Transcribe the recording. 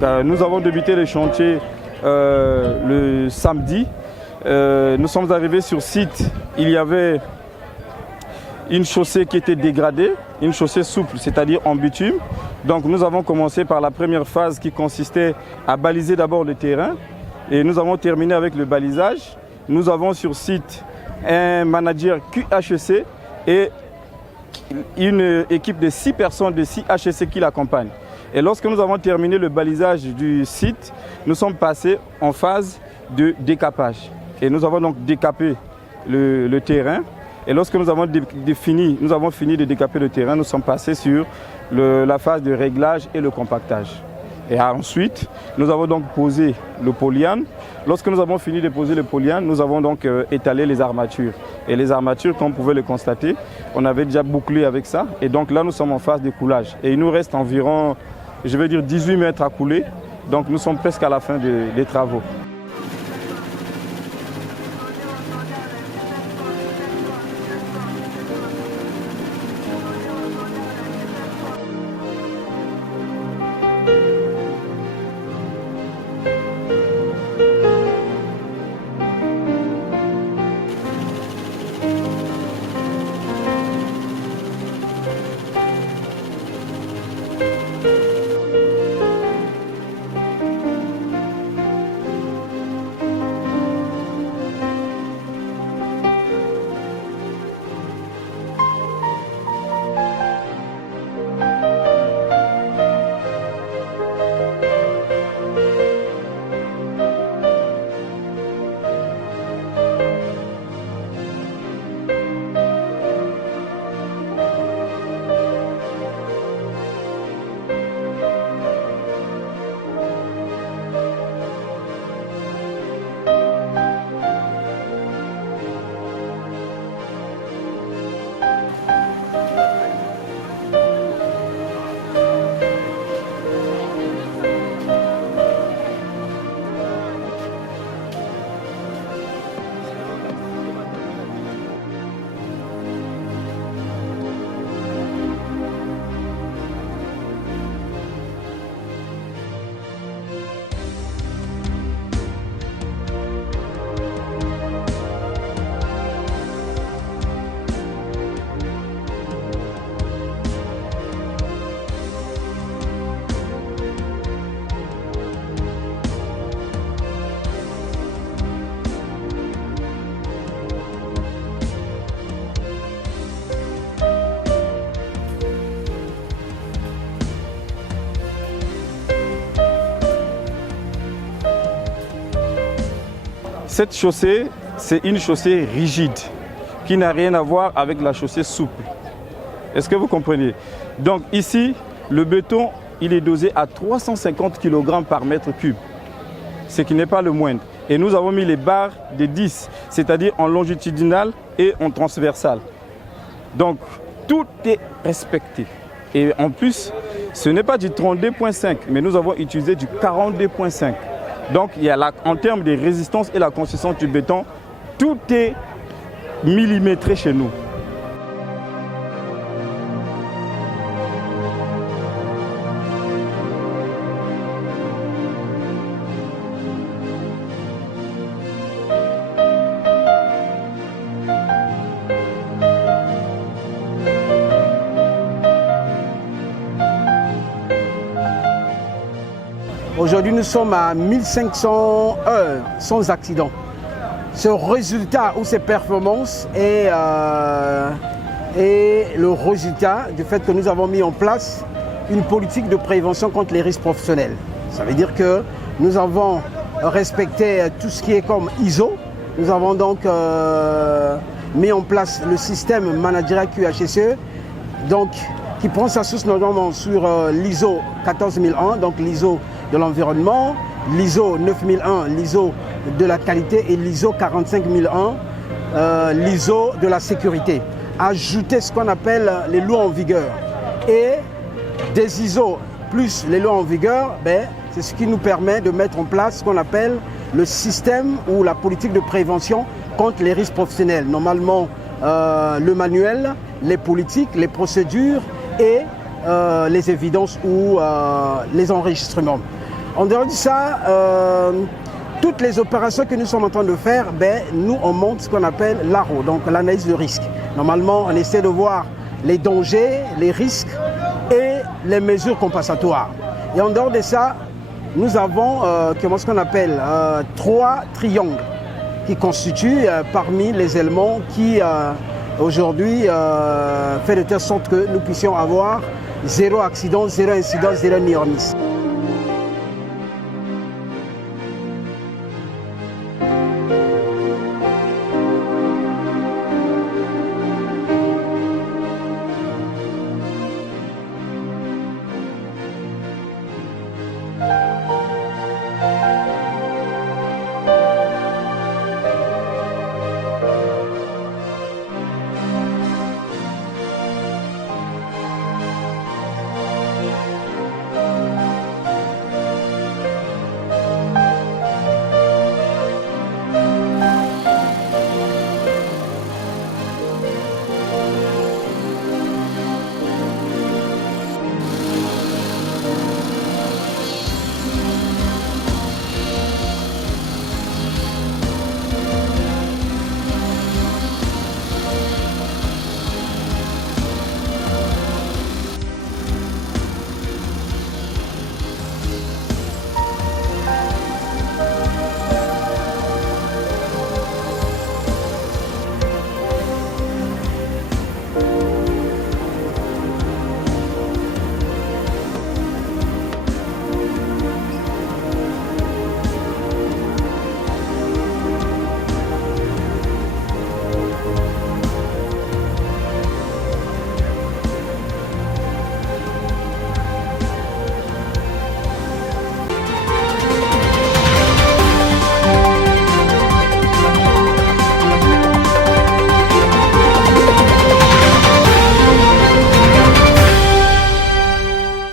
Nous avons débuté les chantiers le samedi. Nous sommes arrivés sur site, il y avait une chaussée qui était dégradée, une chaussée souple, c'est-à-dire en bitume. Donc nous avons commencé par la première phase qui consistait à baliser d'abord le terrain et nous avons terminé avec le balisage. Nous avons sur site un manager QHEC et une équipe de 6 personnes de 6 HEC qui l'accompagnent. Et lorsque nous avons terminé le balisage du site, nous sommes passés en phase de décapage. Et nous avons donc décapé le terrain. Et lorsque nous avons fini de décaper le terrain, nous sommes passés sur la phase de réglage et le compactage. Et ensuite, nous avons donc posé le polyane. Lorsque nous avons fini de poser le polyane, nous avons donc étalé les armatures. Et les armatures, comme vous pouvez le constater, on avait déjà bouclé avec ça. Et donc là, nous sommes en phase de coulage. Et il nous reste environ, je vais dire, 18 mètres à couler. Donc nous sommes presque à la fin des travaux. Cette chaussée, c'est une chaussée rigide qui n'a rien à voir avec la chaussée souple. Est-ce que vous comprenez? Donc ici, le béton, il est dosé à 350 kg par mètre cube, ce qui n'est pas le moindre. Et nous avons mis les barres de 10, c'est-à-dire en longitudinal et en transversal. Donc tout est respecté. Et en plus, ce n'est pas du 32.5, mais nous avons utilisé du 42.5. Donc, il y a en termes de résistance et la consistance du béton, tout est millimétré chez nous. Aujourd'hui, nous sommes à 1500 heures sans accident. Ce résultat ou ces performances est le résultat du fait que nous avons mis en place une politique de prévention contre les risques professionnels. Ça veut dire que nous avons respecté tout ce qui est comme ISO. Nous avons donc mis en place le système managérial QHSE, donc, qui prend sa source notamment sur l'ISO 14001, donc l'ISO de l'environnement, l'ISO 9001, l'ISO de la qualité et l'ISO 45001, l'ISO de la sécurité. Ajouter ce qu'on appelle les lois en vigueur. Et des ISO plus les lois en vigueur, c'est ce qui nous permet de mettre en place ce qu'on appelle le système ou la politique de prévention contre les risques professionnels. Normalement, le manuel, les politiques, les procédures et les évidences ou les enregistrements. En dehors de ça, toutes les opérations que nous sommes en train de faire, nous on monte ce qu'on appelle l'ARO, donc l'analyse de risque. Normalement, on essaie de voir les dangers, les risques et les mesures compensatoires. Et en dehors de ça, nous avons ce qu'on appelle 3 triangles qui constituent parmi les éléments qui aujourd'hui fait de telle sorte que nous puissions avoir 0 accident, 0 incident, 0 near miss.